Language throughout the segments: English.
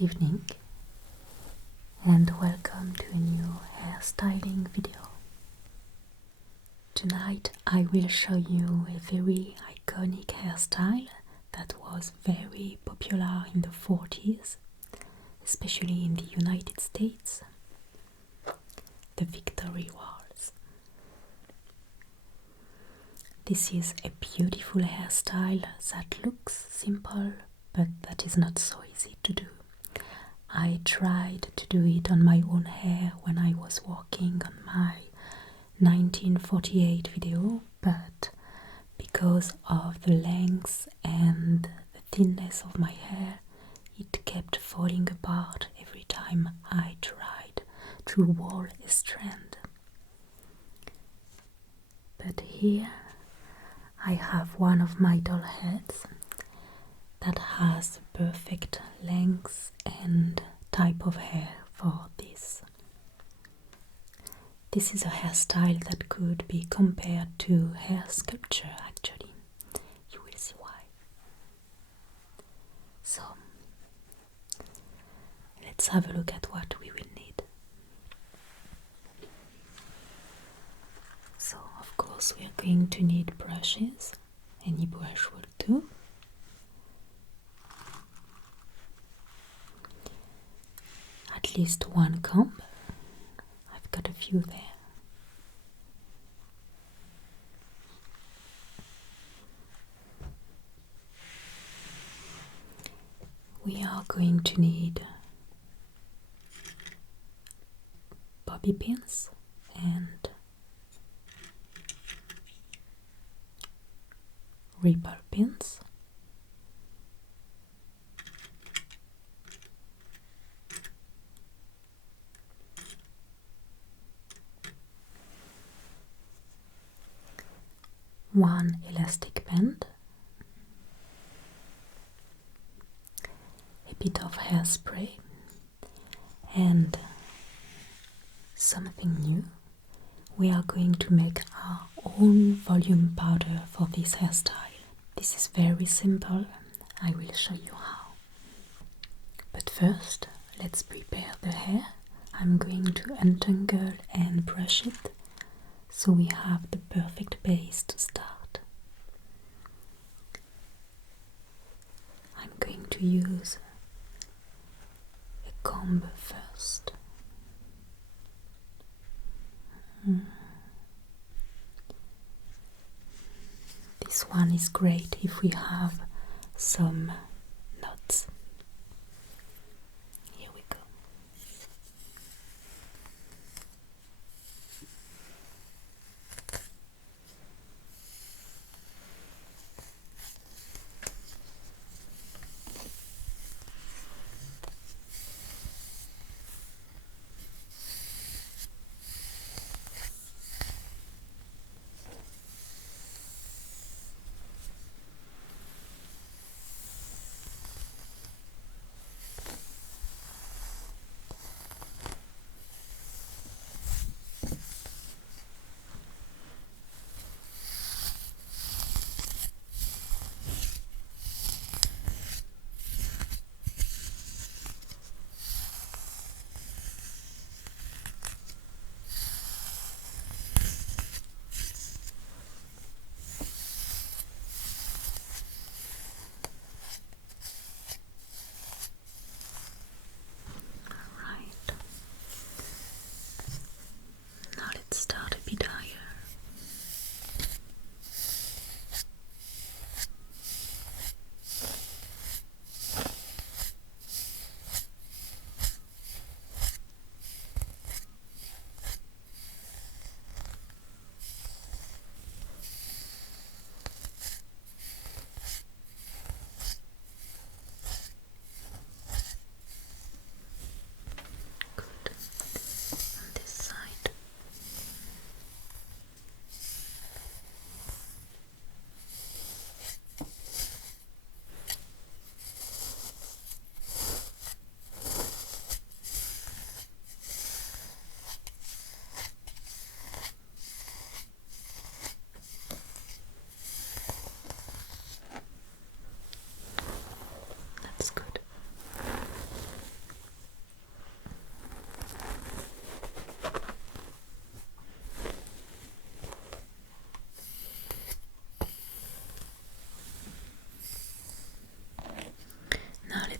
Good evening and welcome to a new hairstyling video. Tonight I will show you a very iconic hairstyle that was very popular in the 40s, especially in the United States, the Victory Wars. This is a beautiful hairstyle that looks simple, but that is not so easy to do. I tried to do it on my own hair when I was working on my 1948 video, but because of the length and the thinness of my hair, it kept falling apart every time I tried to roll a strand. But here I have one of my doll heads that has the perfect length and type of hair for this. This is a hairstyle that could be compared to hair sculpture actually. You will see why. So, let's have a look at what we will need. So, of course, we are going to need brushes. Any brush will do. At least one comb. I've got a few there. We are going to need bobby pins and ripple pins. One elastic band, a bit of hairspray, and something new. We are going to make our own volume powder for this hairstyle. This is very simple. I will show you how. But first, let's prepare the hair. I'm going to untangle and brush it so we have the perfect base to start. I'm going to use a comb first. This one is great if we have some knots. Here we go.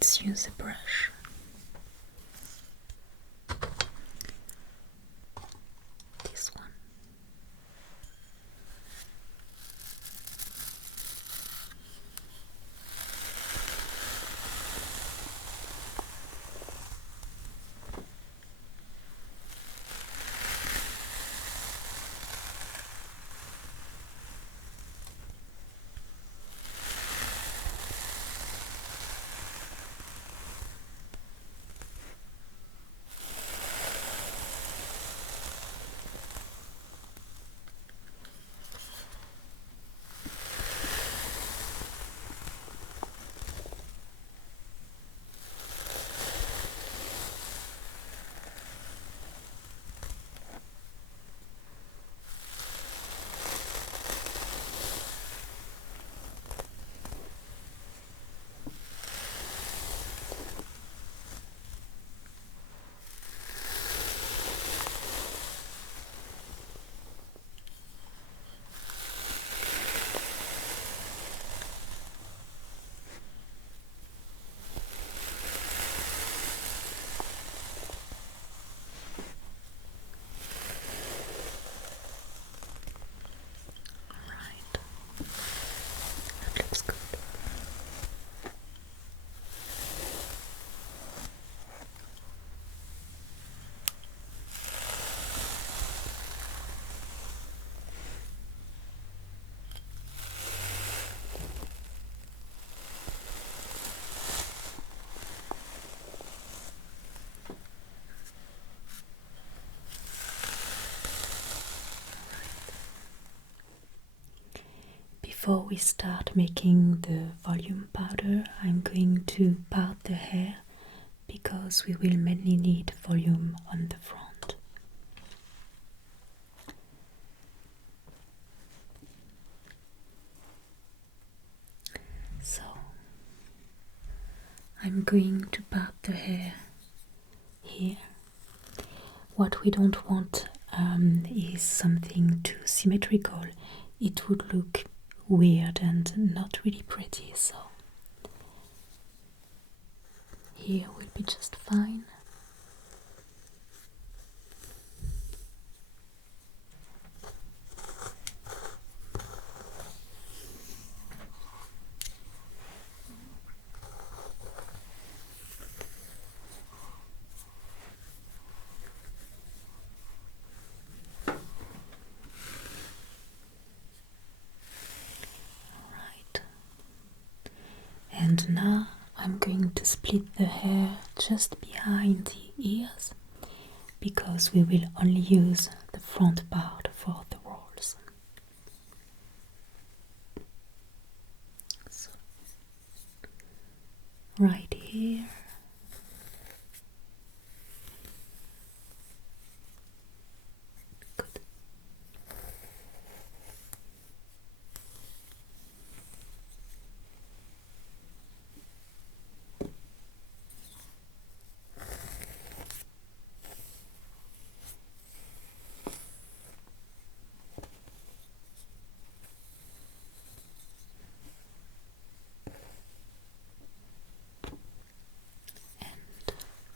let's use a brush. This one. Before we start making the volume powder, I'm going to part the hair because we will mainly need volume on the front. So, I'm going to part the hair here. What we don't want is something too symmetrical. It would look weird and not really pretty, so here will be just fine. And now I'm going to split the hair just behind the ears because we will only use the front part for the rolls. So, right here. Good.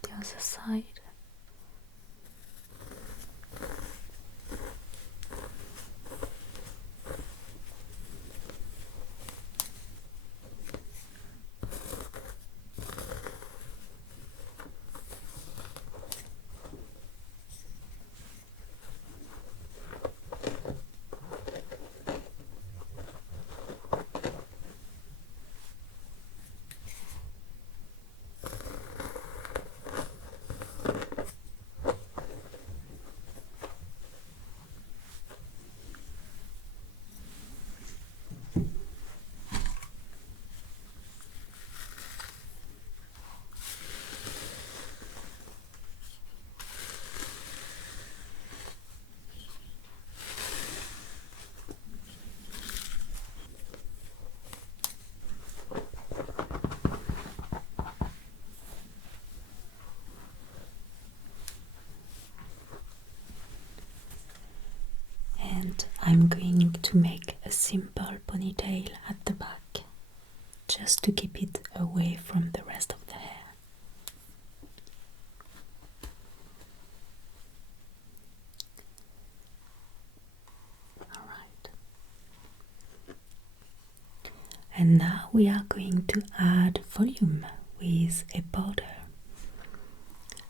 The other side. I'm going to make a simple ponytail at the back, just to keep it away from the rest of the hair. And now we are going to add volume with a powder.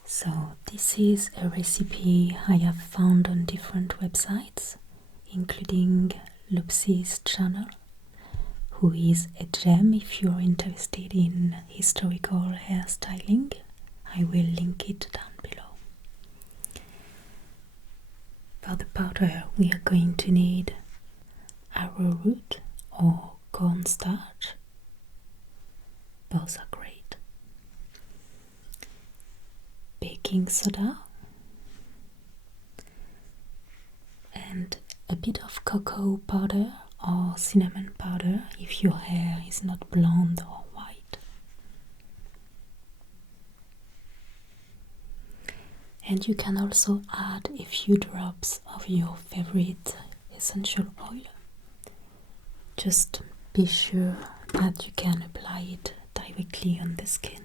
So this is a recipe I have found on different websites, including Lupsi's channel, who is a gem if you're interested in historical hairstyling. I will link it down below. For the powder we are going to need arrowroot or cornstarch. Both are great. Baking soda and a bit of cocoa powder or cinnamon powder if your hair is not blonde or white. And you can also add a few drops of your favorite essential oil. Just be sure that you can apply it directly on the skin.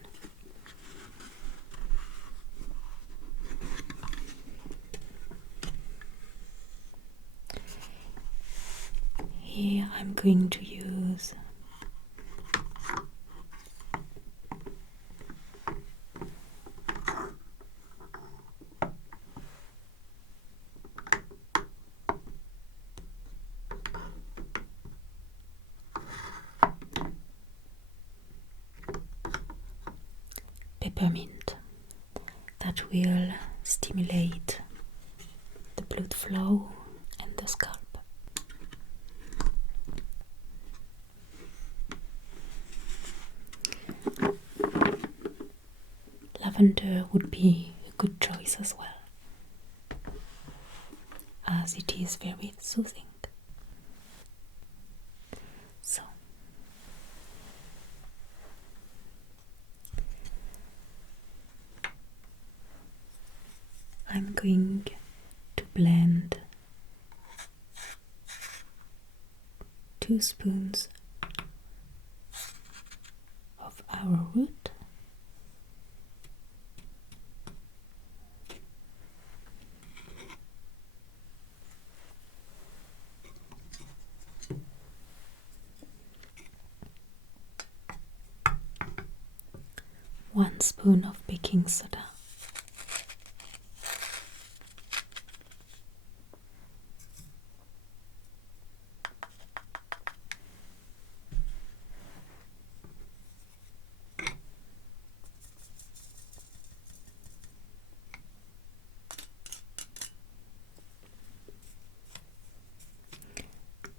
Here I'm going to use peppermint that will stimulate the blood flow and the scalp. Lavender would be a good choice as well, as it is very soothing. So, I'm going to blend 2 spoons of arrowroot, one spoon of baking soda,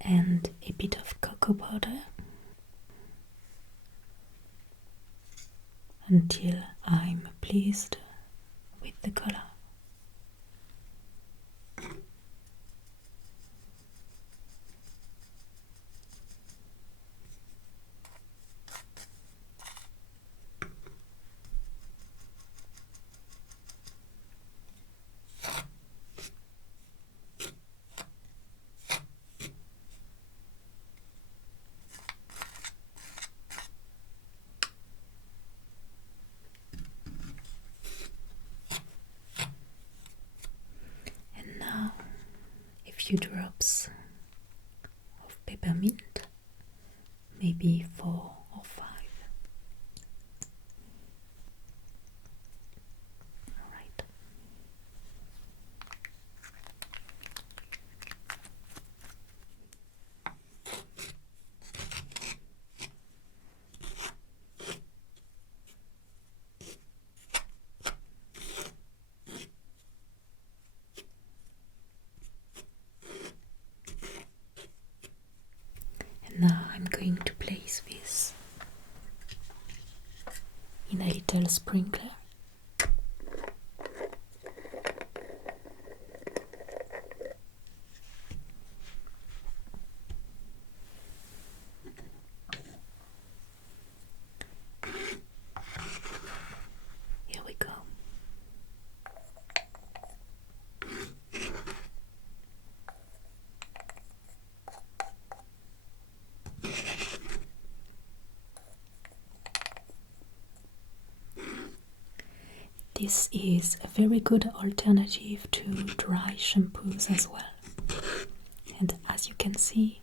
and a bit of cocoa powder until I'm pleased with the color. Few drops of peppermint, maybe 4 or 5. All right. Now I'm going to place this in a little sprinkler. Here we go. This is a very good alternative to dry shampoos as well. And as you can see,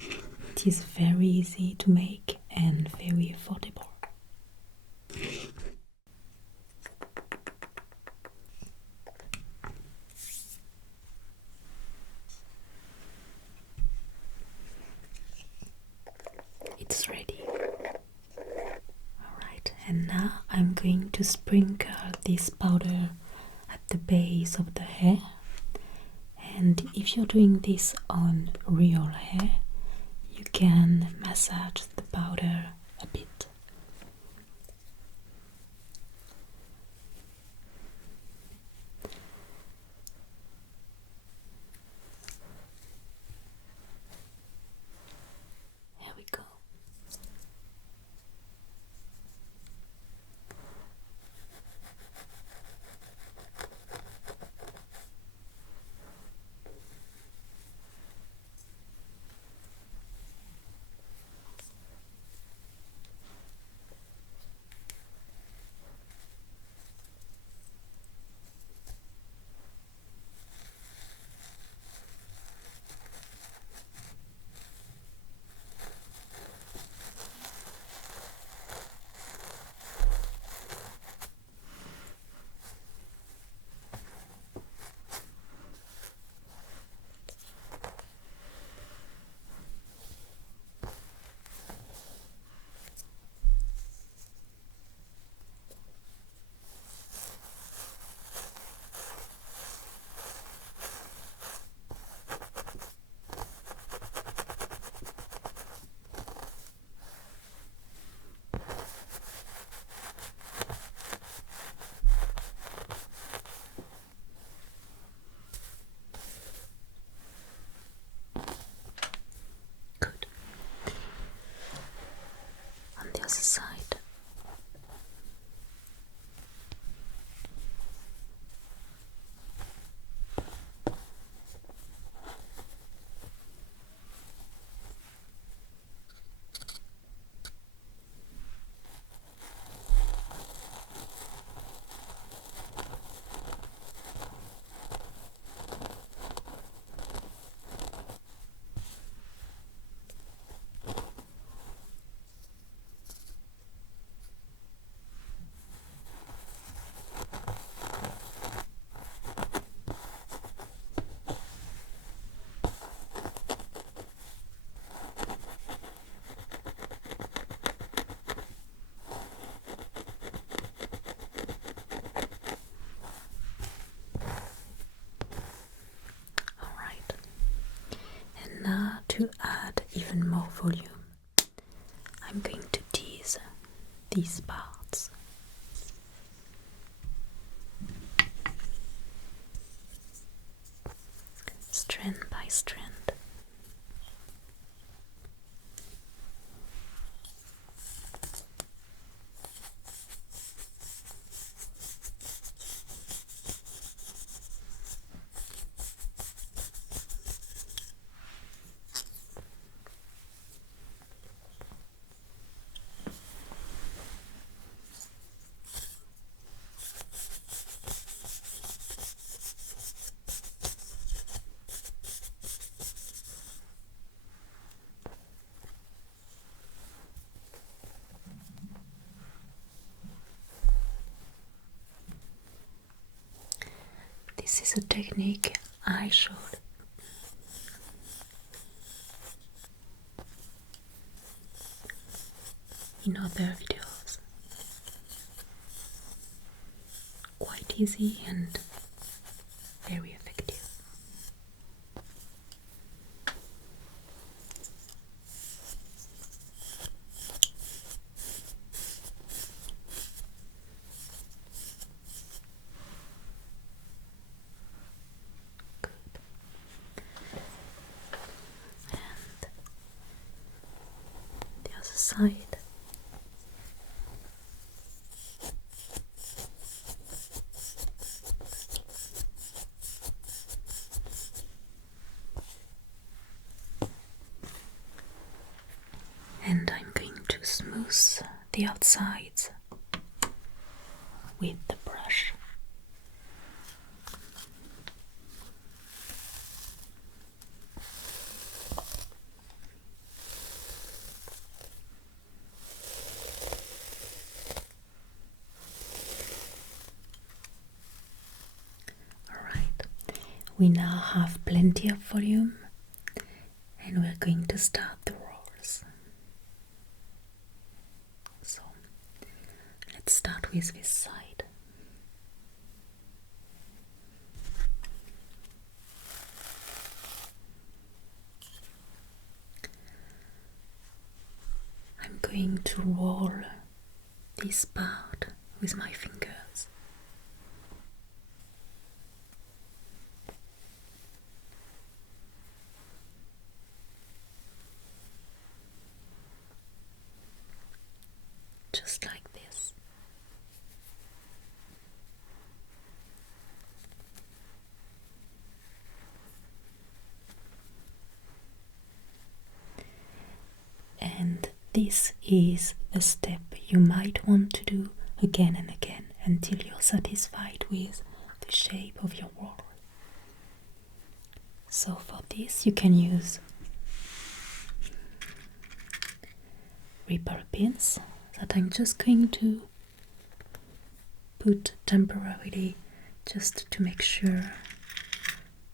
it is very easy to make and very affordable. It's ready. Alright, and now I'm going to sprinkle this powder at the base of the hair. And if you're doing this on real hair, you can massage the powder a bit. Here we go. Side. Now to add even more volume, I'm going to tease these parts. Strand by strand. This is a technique I showed in other videos. Quite easy and very effective. Side. And I'm going to smooth the outsides with the brush. we now have plenty of volume and we're going to start the rolls. So let's start with this side. I'm going to roll this part with my fingers. Just like this. And this is a step you might want to do again and again until you're satisfied with the shape of your roll. So for this you can use ripple pins that I'm just going to put temporarily just to make sure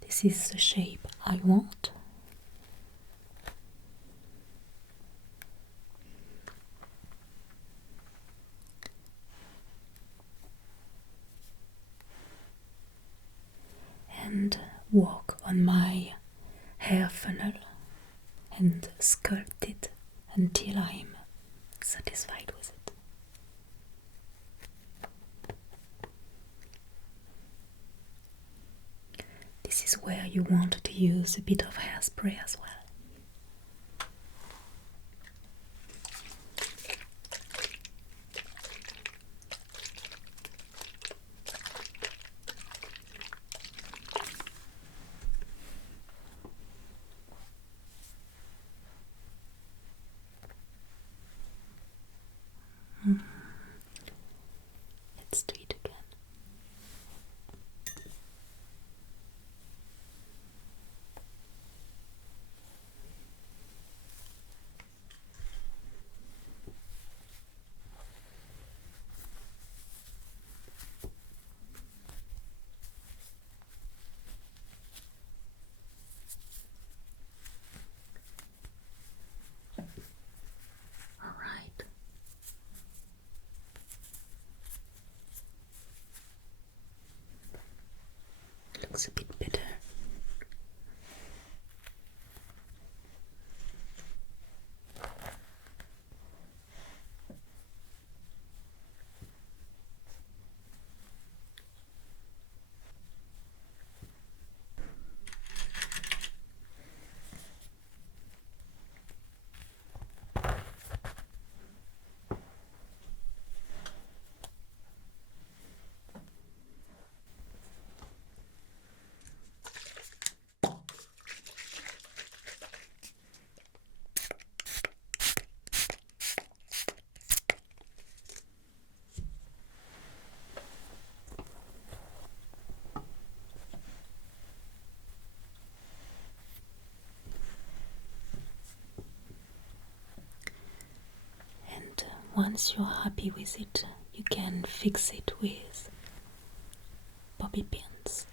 this is the shape I want. And work on my hair funnel and sculpt it until I'm satisfied with it. This is where you want to use a bit of hairspray as well. Let's do it again. All right. Looks a bit better. Once you're happy with it, you can fix it with bobby pins.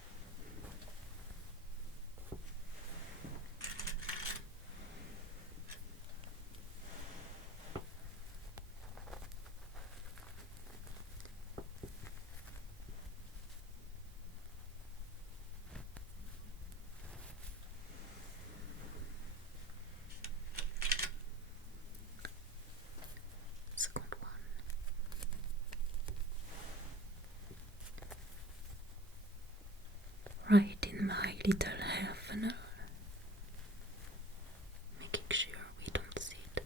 Second one. Right in my little hair funnel, making sure we don't see it.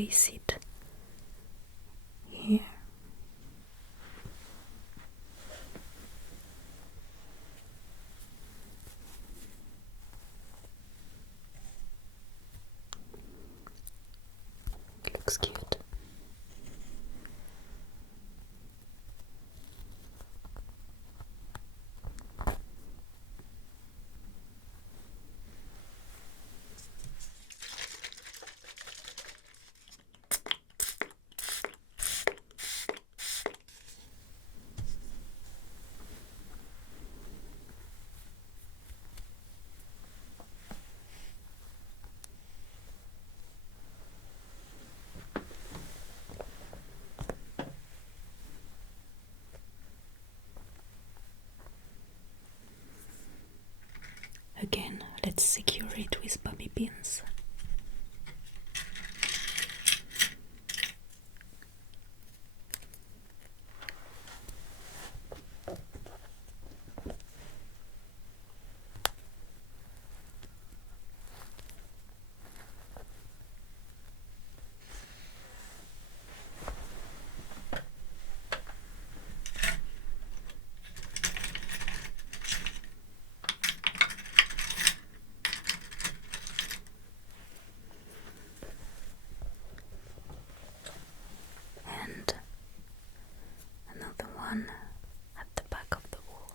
place it here. It looks cute. Again, let's secure it with bobby pins. At the back of the wall.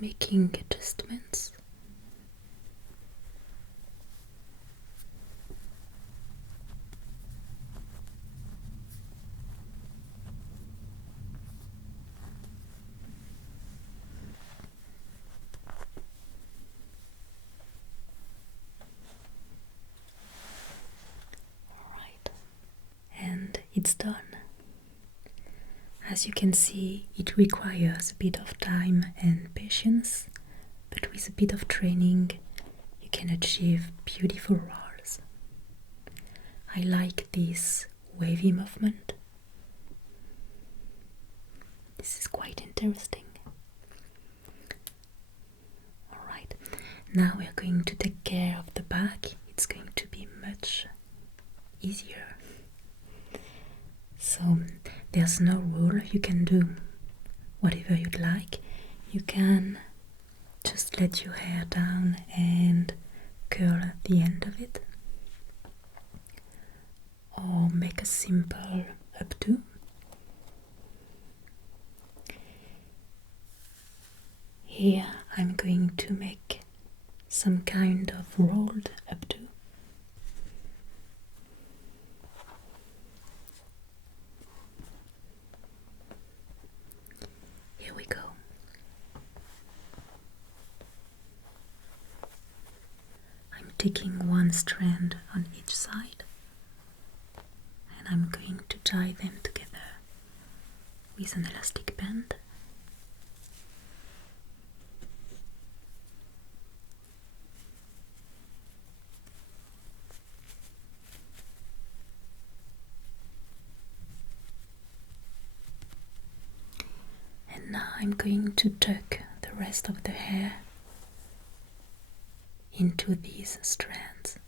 Making adjustments. And it's done. As you can see, it requires a bit of time and patience, but with a bit of training you can achieve beautiful rolls. I like this wavy movement. This is quite interesting. Alright, now we're going to take care of the back. It's going to be much easier. So there's no rule, you can do whatever you'd like. You can just let your hair down and curl the end of it, or make a simple updo. Here I'm going to make some kind of rolled updo. Here we go. I'm taking one strand on each side and I'm going to tie them together with an elastic band. And now I'm going to tuck the rest of the hair into these strands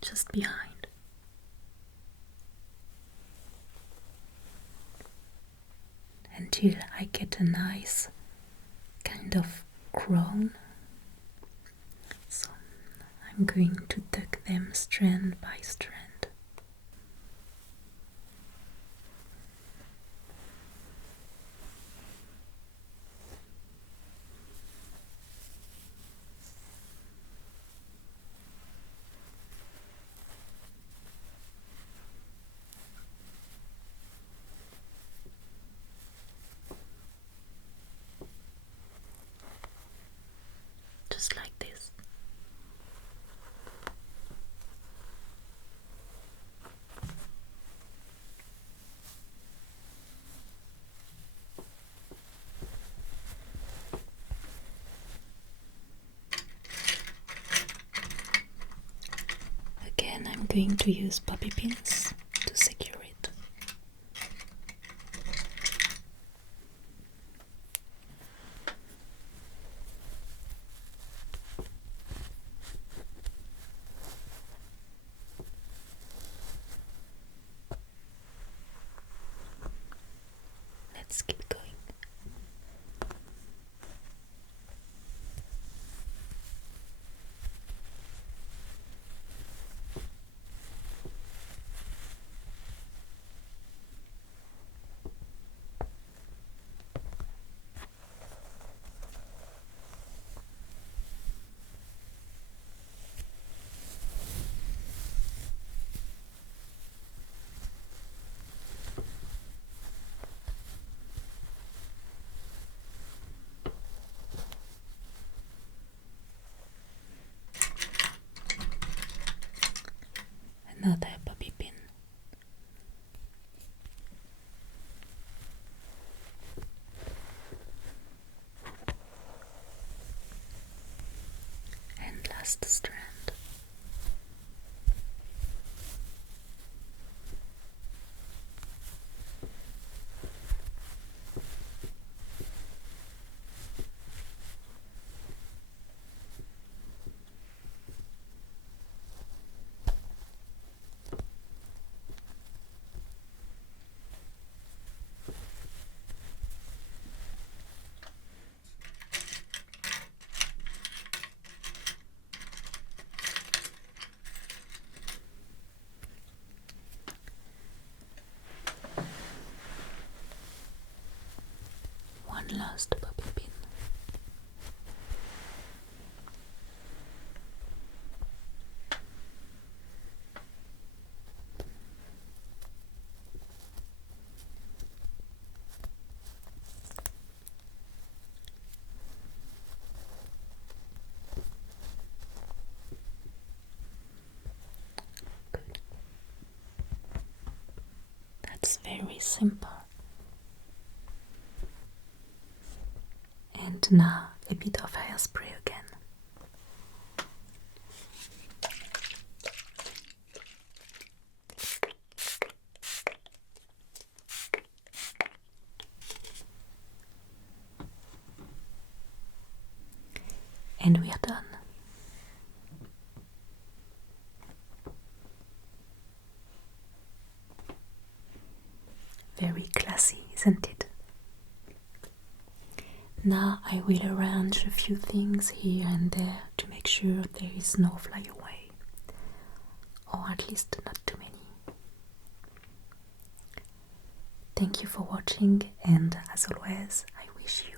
just behind. Until I get a nice kind of crown. So I'm going to tuck them strand by strand. Just like this. going to use bobby pins to secure it. Let's keep going. Another bobby pin. And last strand. One last bobby pin. Good. That's very simple. And now a bit of hairspray again. And we are done. Very classy, isn't it? Now I will arrange a few things here and there to make sure there is no flyaway, or at least not too many. Thank you for watching, and as always, I wish you